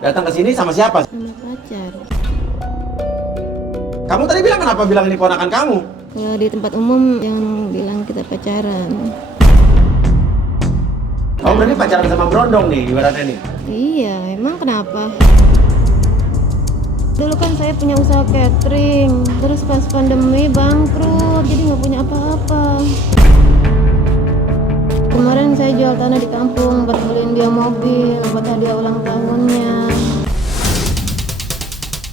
Datang ke sini sama siapa? Sama pacar. Kamu tadi bilang kenapa bilang ini ponakan kamu? Kalau di tempat umum jangan bilang kita pacaran. Kamu berarti pacaran sama Brondong nih ibaratnya nih. Iya, emang kenapa? Dulu kan saya punya usaha catering, terus pas pandemi bangkrut, jadi nggak punya apa-apa. Kemarin saya jual tanah di kampung buat beliin dia mobil, buat hadiah ulang tahunnya.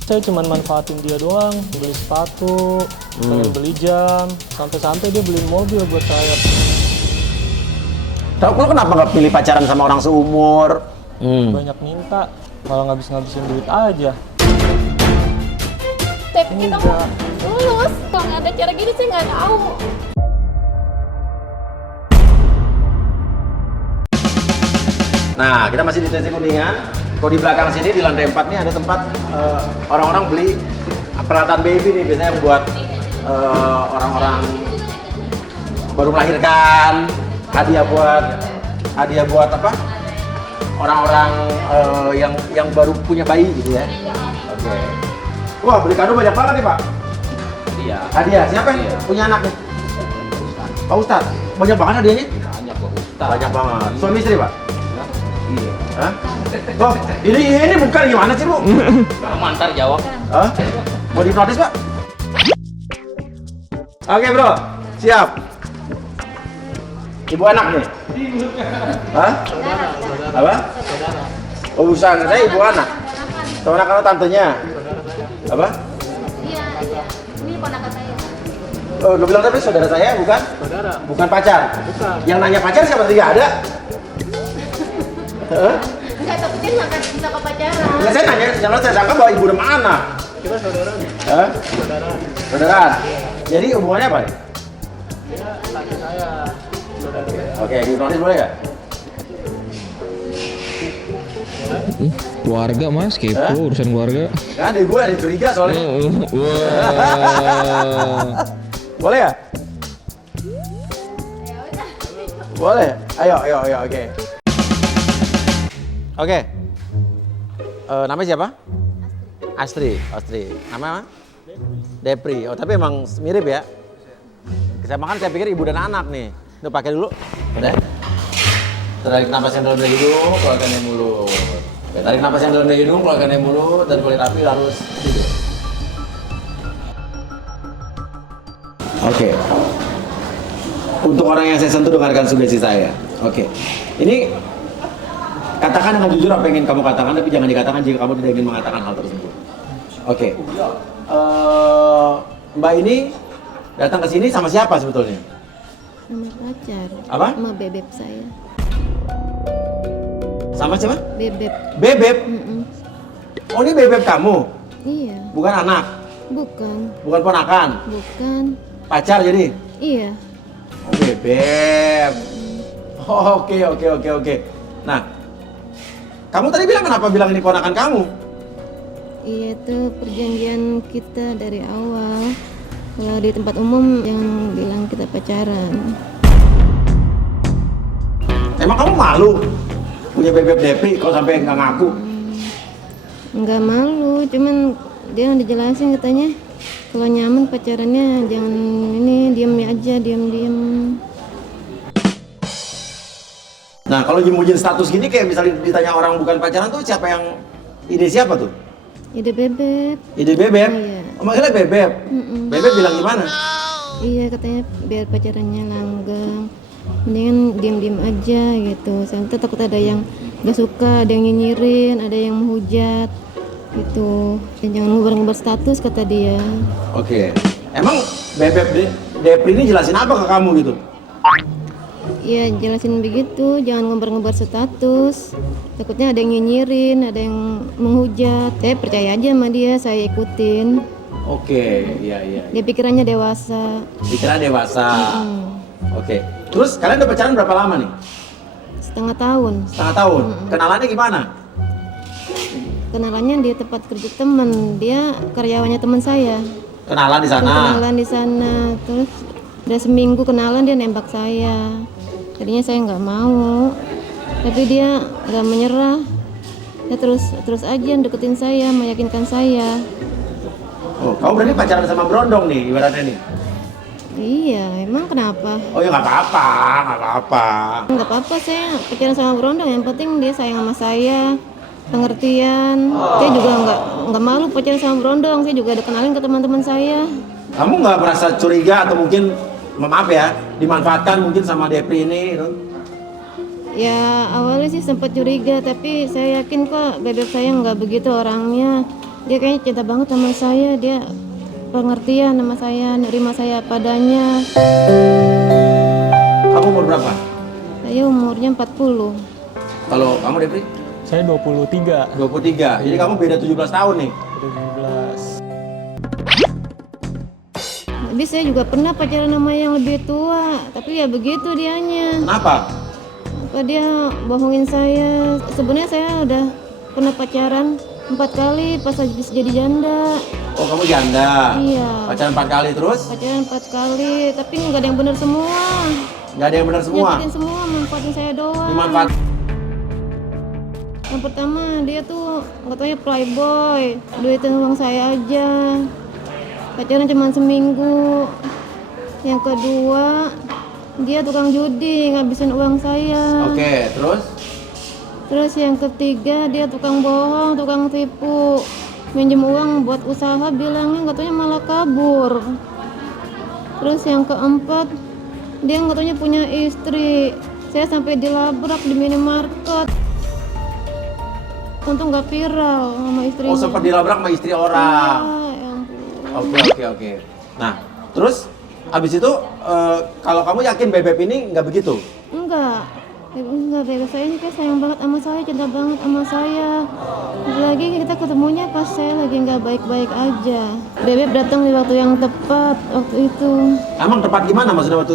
Saya cuma manfaatin dia doang, beli sepatu, pengen beli jam, sampai-sampai dia beliin mobil buat saya. Tahu lu kenapa nggak pilih pacaran sama orang seumur? Banyak minta, malah ngabis-ngabisin duit aja. Tapi kita mau lulus, kalau nggak ada cara gini saya nggak tahu. Nah, kita masih di TC Kuningan. Kalau di belakang sini di lantai 4 nih ada tempat orang-orang beli peralatan baby nih, biasanya yang buat orang-orang baru melahirkan, hadiah buat apa? Orang-orang yang baru punya bayi gitu ya. Oke. Wah, beli kado banyak banget nih, Pak. Iya. Hadiah siapa yang punya anak nih? Pak Ustadz. Banyak banget hadiahnya? Banyak Pak Ustaz. Banyak banget. Suami istri, Pak? Iya. Hah? Oh, ini bukan gimana sih, Bu? Kamu antar jawab. Hah? Mau dihipnotis, Pak? Oke, Bro. Siap. Ibu anak nih? Hah? Apa? Oh, bukan. Saya ibu anak. Keponakan tantenya. Apa? Iya, ini ponakan saya. Oh, lo bilang tadi saudara saya, bukan? Saudara, Bukan pacar? bukan. Yang nanya pacar siapa tadi? Nggak ada? Hah? Enggak, takutnya nggak bisa ke pacaran. Nggak, saya nanya, jangan saya sangka bahwa ibu udah mana? Kita saudara nih, Hah? saudara. Saudaraan? Jadi hubungannya apa nih? Dia laki saya, saudara. Oke, dihipnotis boleh nggak? Keluarga mas, Hah? kepo urusan keluarga. Nggak ada, gue ada curiga soalnya. Wah. Boleh ya? Boleh. Ayo, oke. Oke. Namanya siapa? Astri. Nama apa? Depri. Oh, tapi emang mirip ya? Saya pikir ibu dan anak nih. Tuh pakai dulu. Udah. Tarik napas yang dalam dari hidung, keluarkan dari mulut. Oke, tarik napas yang dalam dari hidung, keluarkan dari mulut, dan kulit api harus tidur. Oke. Untuk orang yang saya sentuh, dengarkan sugesti saya. Oke. Ini katakan dengan jujur apa yang ingin kamu katakan, tapi jangan dikatakan jika kamu tidak ingin mengatakan hal tersebut. Oke. Mbak ini datang ke sini sama siapa sebetulnya? Sama pacar. Apa? Sama bebek saya. Sama siapa? Bebek. Bebek. Mm-mm. Oh, ini bebek kamu, Iya. bukan anak, Bukan. bukan ponakan, Bukan. pacar jadi. Iya. Oh, bebek. Oh, oke. Nah, kamu tadi bilang kenapa bilang ini ponakan kamu? Iya, itu perjanjian kita dari awal. Kalau di tempat umum jangan bilang kita pacaran. Emang kamu malu punya bebek Depri kok sampai nggak ngaku? Nggak malu, cuman dia dijelasin katanya kalau nyaman pacarannya jangan ini, diem aja, diem. Nah, kalau nyembunyiin status gini kayak misalnya ditanya orang bukan pacaran tuh ide siapa tuh? Ide bebek. Ide bebek? Iya. Oh, manggilnya bebek? Mm-mm. Bebek bilang gimana? Iya, katanya biar pacarannya langgeng, mendingan diem aja gitu. Saya takut ada yang gak suka, ada yang nyinyirin, ada yang menghujat gitu. Dan jangan ngubar-ngubar status kata dia. Oke. Emang bebek Depri ini jelasin apa ke kamu gitu? Iya, jelasin begitu, jangan ngebar-ngebar status. Takutnya ada yang nyinyirin, ada yang menghujat. Saya percaya aja sama dia, saya ikutin. Oke, iya. Dia pikirannya dewasa. Pikiran dewasa. Hmm, Oke. Terus kalian udah pacaran berapa lama nih? setengah tahun. Setengah tahun. Kenalannya gimana? Kenalannya di tempat kerja temen. Dia karyawannya teman saya. Kenalan di sana. Kenalan di sana. Terus udah seminggu kenalan dia nembak saya. Tadinya saya nggak mau, tapi dia nggak menyerah. dia terus aja deketin saya, meyakinkan saya. Oh, kamu berarti pacaran sama berondong nih ibaratnya nih? Iya, emang kenapa? Oh ya nggak apa-apa, nggak apa-apa. Nggak apa-apa, saya pacaran sama berondong, yang penting dia sayang sama saya, pengertian. Saya juga nggak malu pacaran sama berondong, saya juga ada kenalin ke teman-teman saya. Kamu nggak merasa curiga atau mungkin, maaf ya, dimanfaatkan mungkin sama Depri ini gitu? Ya awalnya sih sempat curiga, tapi saya yakin kok bebek saya nggak begitu orangnya. Dia kayaknya cinta banget sama saya, dia pengertian sama saya, nerima saya padanya. Kamu umur berapa? Saya umurnya 40. Kalau kamu Depri? Saya 23. 23, jadi kamu beda 17 tahun nih? 17. Tapi saya juga pernah pacaran sama yang lebih tua, tapi ya begitu dianya. Kenapa? Apa dia bohongin saya. Sebenarnya saya udah pernah pacaran 4 kali pas habis jadi janda. Oh kamu janda? Iya. Pacaran 4 kali terus? Pacaran 4 kali, tapi nggak ada yang benar semua. Nggak ada yang benar semua? Nyakitin semua, manfaatin saya doang. Dimanfaat? Yang pertama dia tuh katanya playboy, duitin uang saya aja. Pacaran cuma seminggu. Yang kedua dia tukang judi, ngabisin uang saya. Oke, terus? Terus yang ketiga dia tukang bohong, tukang tipu, minjem uang buat usaha, bilangnya katanya malah kabur. Terus yang keempat dia katanya punya istri, saya sampai dilabrak di minimarket. Untung nggak viral sama istrinya. Oh sempat dilabrak sama istri orang? Ya ampun. Oke. Nah, terus habis itu kalau kamu yakin Bebek ini nggak begitu? Enggak, bebek saya ini kayak sayang banget sama saya, cinta banget sama saya. Lagi kita ketemunya pas saya lagi nggak baik-baik aja. Bebek datang di waktu yang tepat waktu itu. Emang tepat gimana maksudnya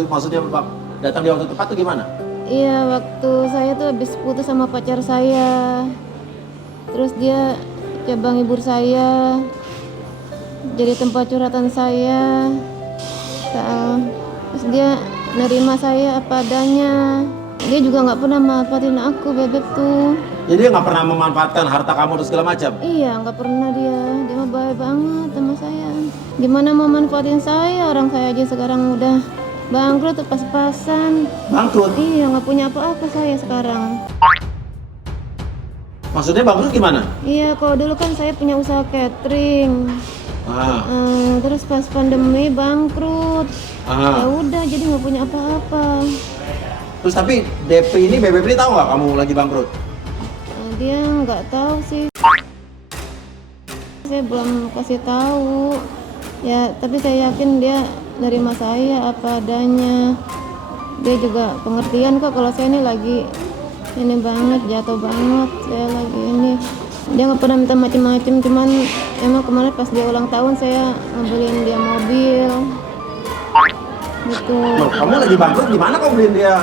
datang di waktu tepat tuh gimana? Iya, waktu saya tuh habis putus sama pacar saya. Terus dia coba ngibur saya, jadi tempat curhatan saya. Terus dia nerima saya apa adanya. Dia juga nggak pernah manfaatin aku, Bebek tuh. Jadi dia nggak pernah memanfaatkan harta kamu atau segala macam? Iya, nggak pernah dia. Dia mah baik banget sama saya. Gimana mau manfaatin saya? Orang saya aja sekarang udah bangkrut, pas-pasan. Bangkrut? Iya, nggak punya apa-apa saya sekarang. Maksudnya bangkrut gimana? Iya, kalau dulu kan saya punya usaha catering. Ah, Terus pas pandemi bangkrut. Ya ah. udah, jadi nggak punya apa-apa. Terus tapi Depri ini, Bebek ini tahu nggak kamu lagi bangkrut? Dia nggak tahu sih. Saya belum kasih tahu. Ya, tapi saya yakin dia nerima saya apa adanya. Dia juga pengertian kok kalau saya ini lagi ini banget, jatuh banget, saya lagi ini. Dia nggak pernah minta macem-macem, cuman emang kemarin pas dia ulang tahun saya ngebeliin dia mobil gitu. Loh, kamu lagi bangkrut gimana kamu beliin dia?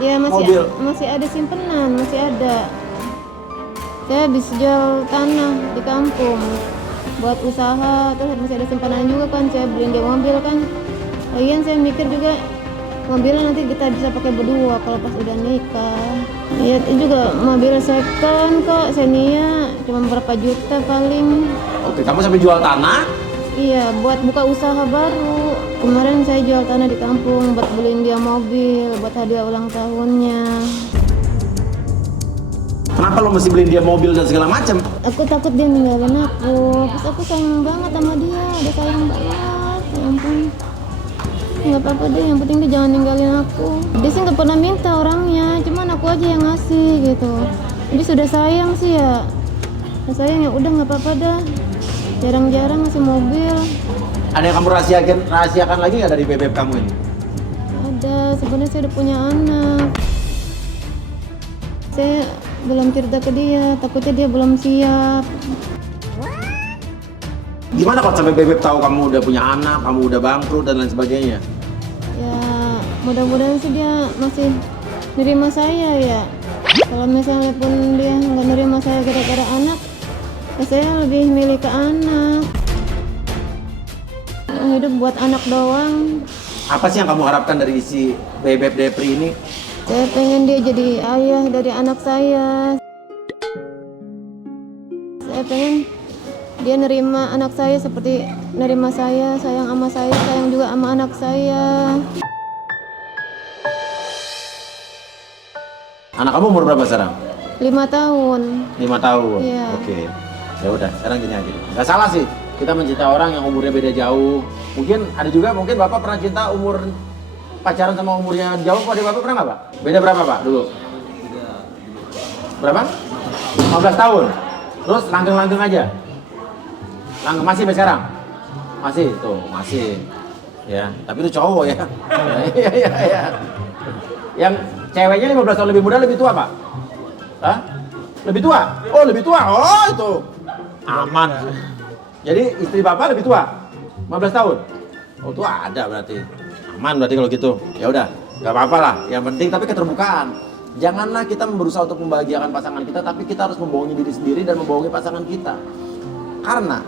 Ya Mobil. masih ada simpenan, masih ada. Saya habis jual tanah di kampung buat usaha, terus masih ada simpanan juga kan, saya beliin dia mobil kan. Lagian saya mikir juga mobilnya nanti kita bisa pakai berdua kalau pas udah nikah. Ya itu juga mobil second kok, Xenia cuma berapa juta paling. Oke, kamu sampai jual tanah? Iya, buat buka usaha baru. Kemarin saya jual tanah di kampung buat beliin dia mobil, buat hadiah ulang tahunnya. Kenapa lo mesti beliin dia mobil dan segala macam? Aku takut dia ninggalin aku. Terus aku sayang banget sama dia, udah sayang banget. Ya ampun. Nggak apa-apa deh, yang penting dia jangan ninggalin aku. Dia sih nggak pernah minta orangnya, cuman aku aja yang ngasih gitu. Dia sudah sayang sih ya. Udah sayang ya udah nggak apa-apa dah. Jarang-jarang ngasih mobil. Ada yang kamu rahasiakan lagi nggak dari Bebek kamu ini? Ada, sebenarnya saya udah punya anak. Saya belum cerita ke dia, takutnya dia belum siap. Gimana kalau sampai Bebek tahu kamu udah punya anak, kamu udah bangkrut dan lain sebagainya? Ya mudah-mudahan sih dia masih nerima saya ya. Kalau misalnya pun dia nggak nerima saya gara-gara anak, ya saya lebih milih ke anak. Hidup buat anak doang. Apa sih yang kamu harapkan dari si Bebek Depri ini? Saya pengen dia jadi ayah dari anak saya. Saya pengen dia nerima anak saya seperti nerima saya, sayang sama saya, sayang juga sama anak saya. Anak kamu umur berapa sekarang? 5 tahun. 5 tahun. Iya. Oke. Ya udah, sekarang gini aja. Gak salah sih kita mencinta orang yang umurnya beda jauh. Mungkin ada juga Bapak pernah cinta umur pacaran sama umurnya jauh. Kok ada Bapak pernah nggak, Pak? Beda berapa, Pak, dulu? Berapa? 15 tahun. Terus langgeng-langgeng aja. Langgeng masih sampai sekarang? Masih, tuh, masih. Ya, tapi itu cowok ya. Iya. Yang ceweknya 15 tahun lebih muda lebih tua, Pak? Hah? Lebih tua? Oh, lebih tua. Oh, itu. Aman. Jadi istri Bapak lebih tua? 15 tahun? Oh, tua ada berarti. Aman berarti kalau gitu. Ya udah, nggak apa-apa lah. Yang penting tapi keterbukaan. Janganlah kita berusaha untuk membahagiakan pasangan kita, tapi kita harus membohongi diri sendiri dan membohongi pasangan kita. Karena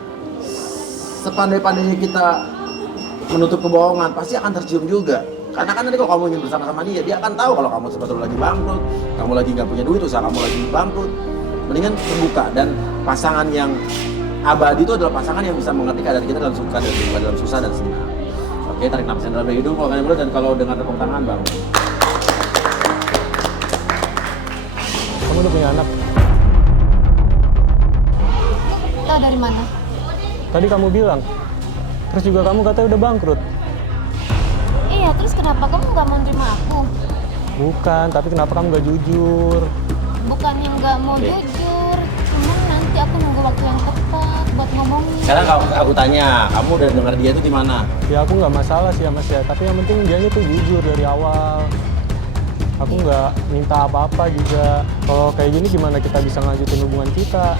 sepandai-pandainya kita menutup kebohongan, pasti akan tercium juga. Karena kan nanti kalau kamu ingin bersama sama dia akan tahu kalau kamu sebetulnya lagi bangkrut, kamu lagi nggak punya duit, usaha kamu lagi bangkrut. Mendingan terbuka, dan pasangan yang abadi itu adalah pasangan yang bisa mengerti keadaan kita dalam suka dan duka, dalam susah dan senang. Oke, tarik nafas dalam hidung, keluarkan mulut, dan kalau dengar tepuk tangan baru. Kamu udah punya anak? Tahu dari mana? Tadi kamu bilang. Terus juga kamu katanya udah bangkrut. Iya, terus kenapa kamu nggak mau nerima aku? Bukan, tapi kenapa kamu gak jujur? Bukan yang nggak mau jujur, cuman nanti aku nunggu waktu yang tepat buat ngomongin. Sekarang aku tanya, kamu udah dengar dia itu gimana? Ya aku nggak masalah sih sama saya, tapi yang penting dia tuh jujur dari awal. Aku nggak minta apa-apa juga. Kalau kayak gini gimana kita bisa lanjutin hubungan kita?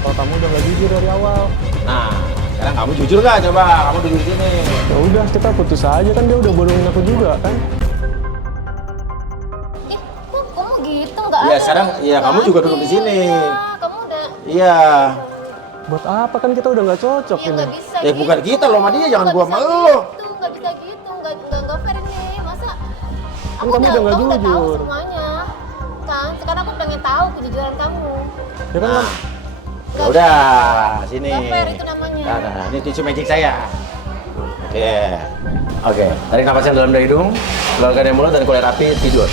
Kalau kamu udah nggak jujur dari awal. Nah, sekarang kamu jujur nggak? Coba, kamu duduk di sini. Ya udah, kita putus aja, kan dia udah bohongin aku juga kan? Kok kamu gitu? Nggak Iya, ada. sekarang ya kamu juga duduk di sini. Iya, kamu udah. Iya. Buat apa, kan kita udah nggak cocok Iya, ini. nggak bisa. Ya bukan kita loh, sama dia, jangan Nggak gua bisa sama lu. gitu, nggak bisa gitu, nggak fair nih, masa? Kan kamu udah nggak kamu udah tahu jujur. semuanya, kan? Sekarang aku pengen tahu kejujuran kamu. Ya kan, Nah, ya udah, sini. Nggak fair itu namanya. Nah, ini tisu magic saya. Oke. Tarik nafas yang dalam dari hidung, keluarkan dari mulut, dan kulit api, tidur.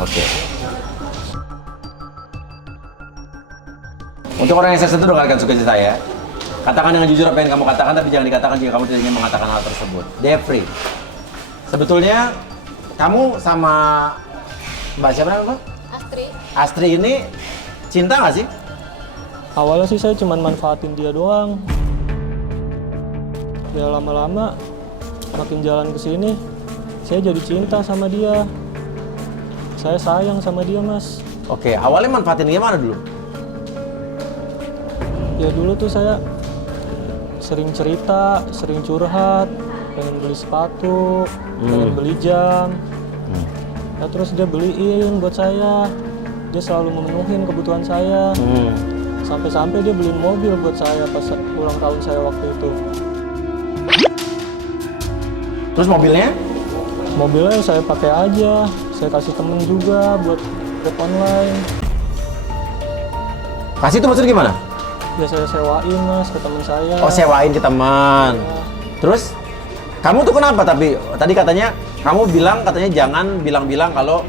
Oke. Untuk orang yang saya sentuh, dengarkan sukacita saya. Katakan dengan jujur apa yang kamu katakan, tapi jangan dikatakan jika kamu tidak ingin mengatakan hal tersebut. Devri, sebetulnya kamu sama Mbak siapa namanya? Astri, Astri ini cinta nggak sih? awalnya sih saya cuma manfaatin dia doang. Ya lama-lama makin jalan ke sini, saya jadi cinta sama dia. Saya sayang sama dia, Mas. Oke, awalnya manfaatin gimana dulu? Ya dulu tuh saya sering cerita, sering curhat, pengen beli sepatu, pengen beli jam. Ya terus dia beliin buat saya. Dia selalu memenuhin kebutuhan saya. Sampai-sampai dia beliin mobil buat saya pas ulang tahun saya waktu itu. Terus mobilnya? Mobilnya saya pakai aja, saya kasih temen juga buat trip online. Kasih itu maksudnya gimana? Ya saya sewain, Mas, ke temen saya. Oh, sewain ke teman. Terus kamu tuh kenapa? Tapi tadi katanya kamu bilang katanya jangan bilang-bilang kalau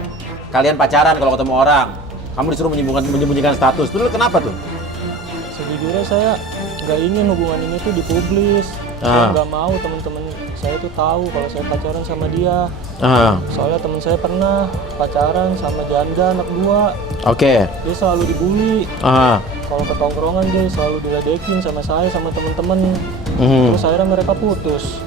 kalian pacaran kalau ketemu orang. Kamu disuruh menyembunyikan status. Terus kenapa tuh? Sejujurnya saya nggak ingin hubungan ini tuh dipublis. Saya nggak mau teman-teman saya tuh tahu kalau saya pacaran sama dia. Soalnya teman saya pernah pacaran sama janda anak 2. Oke. Dia selalu dibully. Kalau ke tongkrongan dia selalu diledekin sama saya sama teman-teman. Terus akhirnya mereka putus.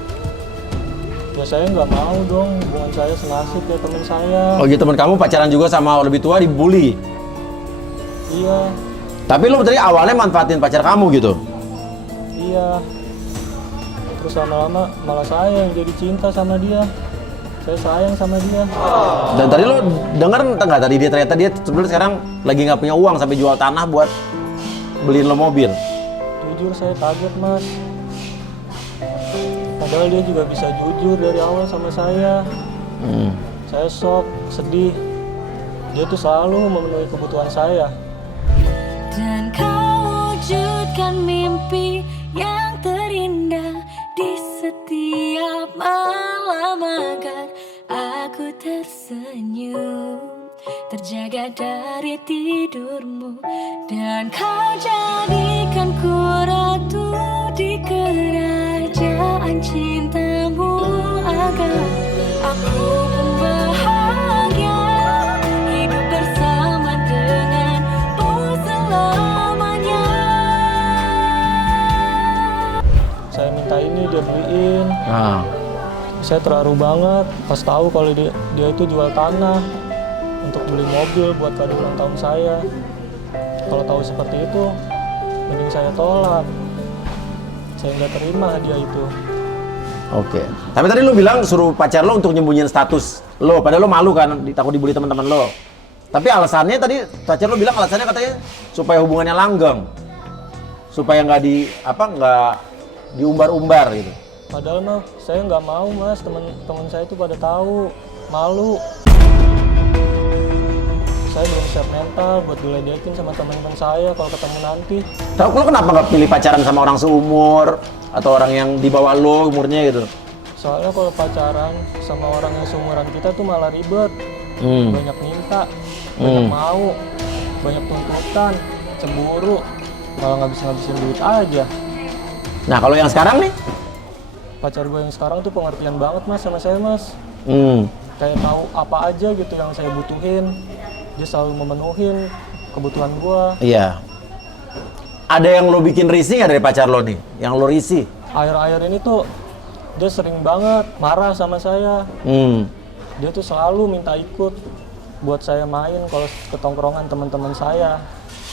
Ya saya nggak mau dong hubungan saya senasib kayak teman saya. Oh gitu, teman kamu pacaran juga sama lebih tua dibully. Iya, Tapi lu tadi awalnya manfaatin pacar kamu gitu. iya. Terus lama-lama malah saya yang jadi cinta sama dia. Saya sayang sama dia. Dan tadi lu denger nggak tadi dia ternyata dia sebenarnya sekarang lagi nggak punya uang sampai jual tanah buat beliin lo mobil. Jujur saya kaget, Mas. Padahal dia juga bisa jujur dari awal sama saya. Saya shock, sedih. Dia tuh selalu memenuhi kebutuhan saya. Dan kau mimpi yang terindah di setiap malam agar aku tersenyum, terjaga dari tidurmu, dan kau jadikanku ratu di kerajaan cintamu agar aku pun bahagia hidup bersama denganmu selamanya. Saya minta ini dia beliin. Nah, Saya terharu banget pas tahu kalau dia itu jual tanah untuk beli mobil buat kado ulang tahun saya. Kalau tahu seperti itu, mending saya tolak. Saya nggak terima hadiah itu. oke. Tapi tadi lu bilang suruh pacar lo untuk nyembunyiin status lo, padahal lo malu kan, takut dibully teman-teman lo. Tapi alasannya tadi pacar lo bilang alasannya katanya supaya hubungannya langgeng, supaya nggak diumbar-umbar gitu. Padahal mah saya nggak mau mas, teman-teman saya itu pada tahu, malu. Saya belum siap mental buat diledekin sama teman-teman saya kalau ketemu nanti. Tahu lo kenapa nggak pilih pacaran sama orang seumur atau orang yang di bawah lo umurnya gitu? Soalnya kalau pacaran sama orang yang seumuran kita tuh malah ribet. Banyak minta, banyak mau, banyak tuntutan, cemburu, malah ngabis-ngabisin duit aja. Nah kalau yang sekarang nih? Pacar gue yang sekarang tuh pengertian banget mas sama saya mas. Kayak tahu apa aja gitu yang saya butuhin. Dia selalu memenuhin kebutuhan gue. Iya. Ada yang lo bikin risih nggak dari pacar lo nih? Yang lo risih? Akhir-akhir ini tuh dia sering banget marah sama saya. Dia tuh selalu minta ikut buat saya main kalau ke tongkrongan teman-teman saya.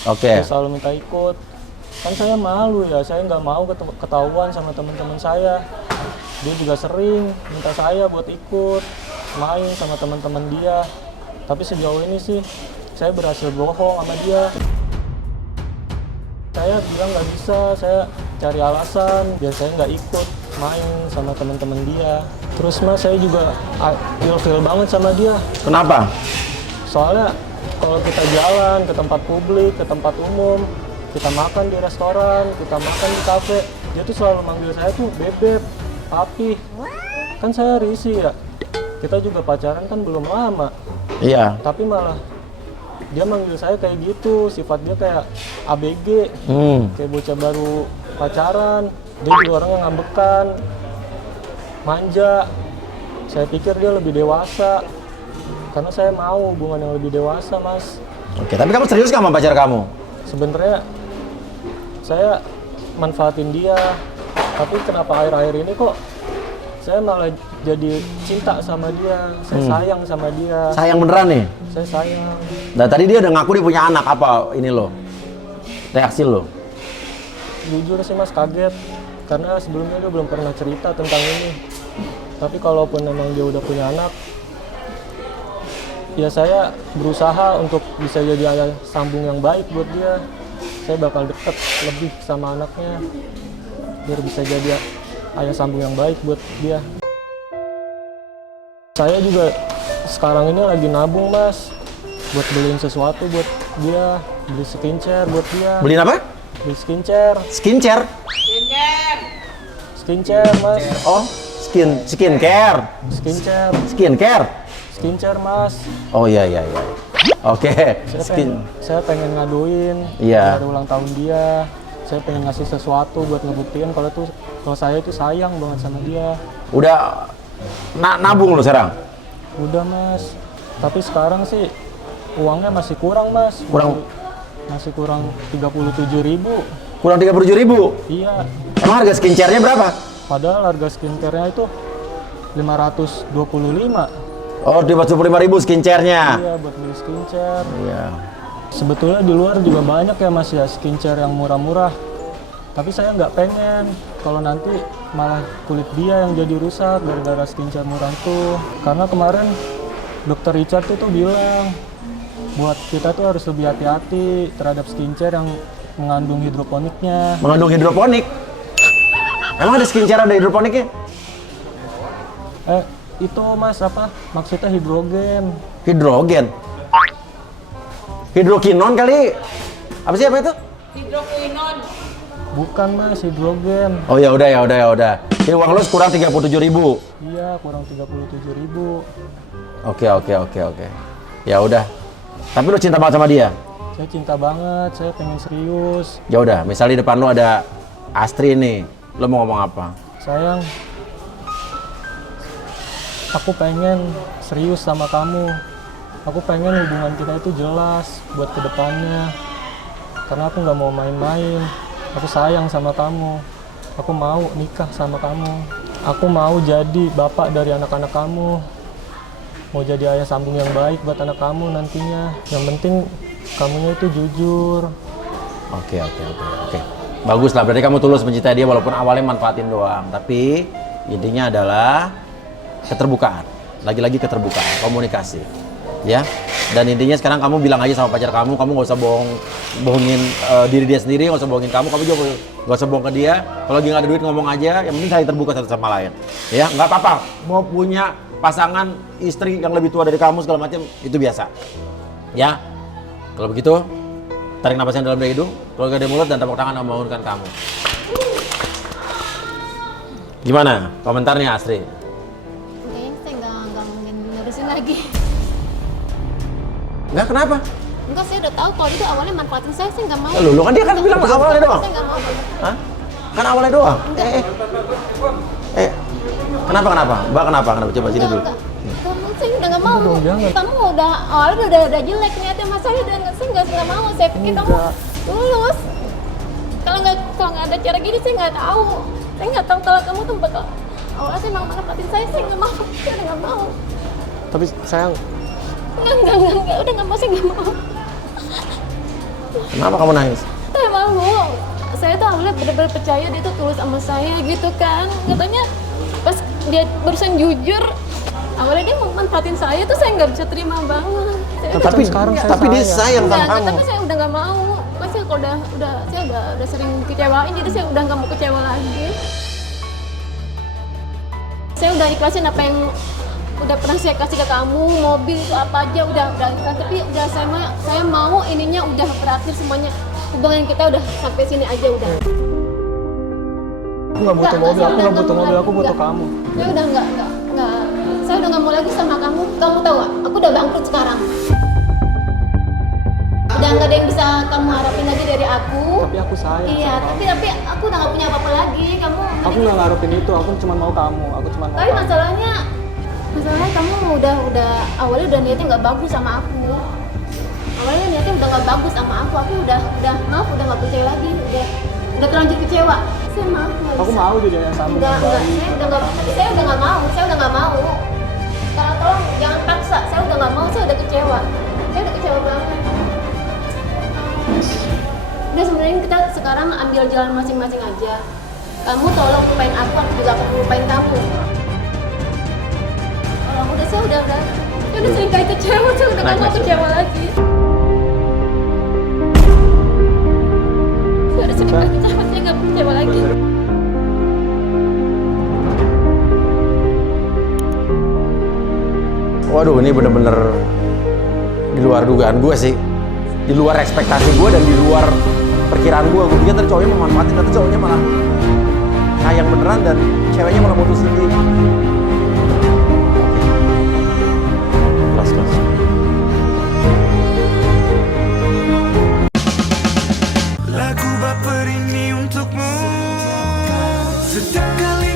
Oke. Dia selalu minta ikut. Kan saya malu ya, saya nggak mau ketahuan sama teman-teman saya. Dia juga sering minta saya buat ikut main sama teman-teman dia. Tapi sejauh ini sih saya berhasil bohong sama dia. Saya bilang nggak bisa, saya cari alasan biar saya nggak ikut main sama teman-teman dia. Terus mas saya juga ilfil banget sama dia. Kenapa? Soalnya kalau kita jalan ke tempat publik, ke tempat umum, kita makan di restoran, kita makan di kafe, dia tuh selalu manggil saya tuh bebek, papi. Kan saya risih ya, kita juga pacaran kan belum lama. Iya. Tapi malah dia manggil saya kayak gitu, sifat dia kayak ABG, kayak bocah baru pacaran. Dia juga orang yang ngambekan, manja. Saya pikir dia lebih dewasa, karena saya mau hubungan yang lebih dewasa mas. Oke, tapi kamu serius nggak sama pacar kamu? Sebenarnya saya manfaatin dia, tapi kenapa akhir-akhir ini kok saya malah jadi cinta sama dia, saya sayang sama dia. Sayang beneran nih? Saya sayang. Nah tadi dia udah ngaku dia punya anak, apa ini lo? Reaksi lo? Jujur sih mas kaget, karena sebelumnya dia belum pernah cerita tentang ini. Tapi kalaupun memang dia udah punya anak, ya saya berusaha untuk bisa jadi ayah sambung yang baik buat dia. Saya bakal deket lebih sama anaknya, biar bisa jadi ayah sambung yang baik buat dia. Saya juga sekarang ini lagi nabung mas, buat beliin sesuatu buat dia, beli skincare buat dia. Beliin apa? Beli skincare. Skincare? Skincare mas. Oh, skincare. Skincare mas. Oh iya. Oke. Saya pengen ngaduin Iya. hari ulang tahun dia. Saya pengen ngasih sesuatu buat ngebuktiin kalau saya itu sayang banget sama dia. Udah nabung lo sekarang? Udah mas. Tapi sekarang sih uangnya masih kurang mas. Masih kurang 37.000. Kurang 37.000? Iya. Emang harga skincare-nya berapa? Padahal harga skincare-nya itu 525. Oh, 25.000 skincare-nya? Iya, buat beli skincare. Iya. Sebetulnya di luar juga banyak ya mas ya skincare yang murah-murah. Tapi saya nggak pengen kalau nanti malah kulit dia yang jadi rusak gara-gara skincare murah itu. Karena kemarin dokter Richard tuh bilang buat kita tuh harus lebih hati-hati terhadap skincare yang mengandung hidroponiknya. Mengandung hidroponik? Emang ada skincare ada hidroponiknya? Itu mas apa? Maksudnya hidrogen. Hidrogen? Hidrokinon kali? Apa sih apa itu? Bukan mas, hidrogen. Oh ya udah. Ini uang lo kurang 37.000. Iya, kurang 37.000. Oke. Ya udah. Tapi lo cinta banget sama dia? Saya cinta banget, saya pengen serius. Ya udah, misalnya di depan lo ada Astri nih. Lo mau ngomong apa? Sayang, aku pengen serius sama kamu. Aku pengen hubungan kita itu jelas buat kedepannya. Karena aku nggak mau main-main. Aku sayang sama kamu. Aku mau nikah sama kamu. Aku mau jadi bapak dari anak-anak kamu. Mau jadi ayah sambung yang baik buat anak kamu nantinya. Yang penting kamunya itu jujur. Oke. Bagus lah, berarti kamu tulus mencintai dia walaupun awalnya manfaatin doang. Tapi intinya adalah keterbukaan. Lagi-lagi keterbukaan, komunikasi. Ya. Dan intinya sekarang kamu bilang aja sama pacar kamu nggak usah bohongin diri dia sendiri, nggak usah bohongin kamu juga nggak usah bohong ke dia. Kalau lagi nggak ada duit ngomong aja, yang penting saling terbuka satu sama lain. Ya, nggak apa-apa. Mau punya pasangan istri yang lebih tua dari kamu segala macam itu biasa. Ya, kalau begitu tarik napas yang dalam dari hidung, keluar dari mulut dan tepuk tangan membangunkan kamu. Gimana komentarnya Astri? Kayaknya saya nggak mungkin nerusin lagi. Enggak, kenapa? Enggak, saya udah tahu kalau itu awalnya manfaatin saya nggak mau. Lu kan dia kan bilang awalnya doang. Saya nggak mau. Hah? Kan awalnya doang. Kenapa? Mbak kenapa? Coba sini dulu. Kamu saya udah nggak mau. Dong, jangan. Kamu awalnya udah jelek niatnya sama saya dan saya nggak mau. Saya pikir kamu lulus. Kalau nggak ada cara gini saya nggak tahu. Saya nggak tahu kalau kamu tuh bakal awalnya saya manfaatin saya nggak mau. Saya udah nggak mau. Tapi sayang, Enggak, udah nggak mau, saya nggak mau. Kenapa kamu nangis? Saya malu. Saya tuh awalnya benar-benar percaya dia tuh tulus sama saya gitu kan. Katanya pas dia barusan jujur, awalnya dia mau manfaatin saya tuh saya nggak bisa terima banget. Tapi sekarang saya tapi dia sayang sama Enggak, kamu. tapi saya udah nggak mau. Pasti kalau saya udah sering kecewain, jadi saya udah nggak mau kecewa lagi. Saya udah ikhlasin apa yang udah pernah saya kasih ke kamu, mobil itu apa aja udah ikhlas. Tapi udah saya mau ininya udah berakhir semuanya. Hubungan kita udah sampai sini aja udah. aku nggak butuh mobil, aku nggak butuh mobil, aku butuh kamu. Saya udah nggak. Saya udah nggak mau lagi sama kamu. Kamu tahu nggak? Aku udah bangkrut sekarang. Udah nggak ada yang bisa kamu harapin lagi dari aku. Tapi aku sayang. Iya, sama kamu. tapi aku udah nggak punya apa-apa lagi. Kamu. Aku nggak ngarepin itu, aku cuma mau kamu. Tapi masalahnya kamu udah awalnya udah niatnya nggak bagus sama aku. Awalnya niatnya udah nggak bagus sama aku. Aku udah maaf, udah nggak percaya lagi. Udah terlanjur kecewa. Saya maaf. Aku mau jadi ayah sambung. Enggak. Saya udah nggak mau. Kalau tolong jangan paksa. Saya udah nggak mau. Saya udah kecewa. Saya udah kecewa banget. Udah sebenarnya kita sekarang ambil jalan masing-masing aja. Kamu tolong lupain aku juga aku lupain kamu. Kalau saya udah sering kali kecewa, saya udah nggak mau kecewa lagi. Saya udah sering kali kecewa, saya nggak mau kecewa lagi. Waduh, ini bener-bener di luar dugaan gue sih. Di luar ekspektasi gue dan di luar perkiraan gue. Gue pikir tadi cowoknya memanfaatin, tapi cowoknya malah sayang beneran dan ceweknya malah mutusin dia. Kelas. Lagu baper ini untukmu. Setiap kali